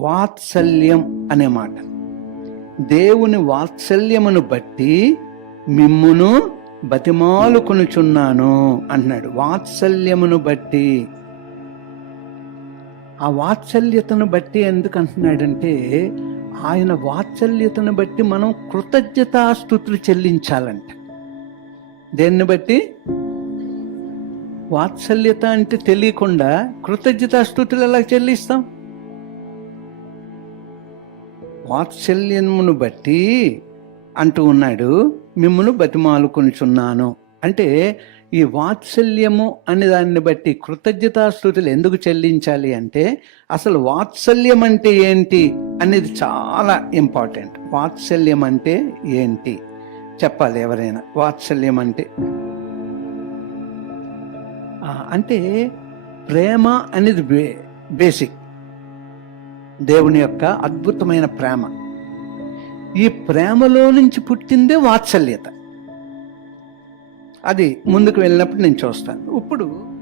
వాత్సల్యం అనే మాట. దేవుని వాత్సల్యమును బట్టి మిమ్మును బతిమాలుకొనుచున్నాను అంటున్నాడు. వాత్సల్యమును బట్టి. ఆ వాత్సల్యతను బట్టి ఎందుకు అంటున్నాడంటే ఆయన వాత్సల్యతను బట్టి మనం కృతజ్ఞతాస్థుతులు చెల్లించాలంట. దేన్ని బట్టి? వాత్సల్యత అంటే తెలియకుండా కృతజ్ఞతాస్థుతులు ఎలా చెల్లిస్తాం? వాత్సల్యమును బట్టి అంటూ ఉన్నాడు మిమ్మల్ని బతిమాలుకొనిచున్నాను. అంటే ఈ వాత్సల్యము అనే దాన్ని బట్టి కృతజ్ఞతాస్థుతులు ఎందుకు చెల్లించాలి అంటే అసలు వాత్సల్యం అంటే ఏంటి అనేది చాలా ఇంపార్టెంట్. వాత్సల్యం అంటే ఏంటి? చెప్పాలి ఎవరైనా. వాత్సల్యం అంటే? అంటే ప్రేమ అనేది బే బేసిక్. దేవుని యొక్క అద్భుతమైన ప్రేమ. ఈ ప్రేమలో నుంచి పుట్టిందే వాత్సల్యత. అది ముందుకు వెళ్ళినప్పుడు నేను చూస్తాను. ఇప్పుడు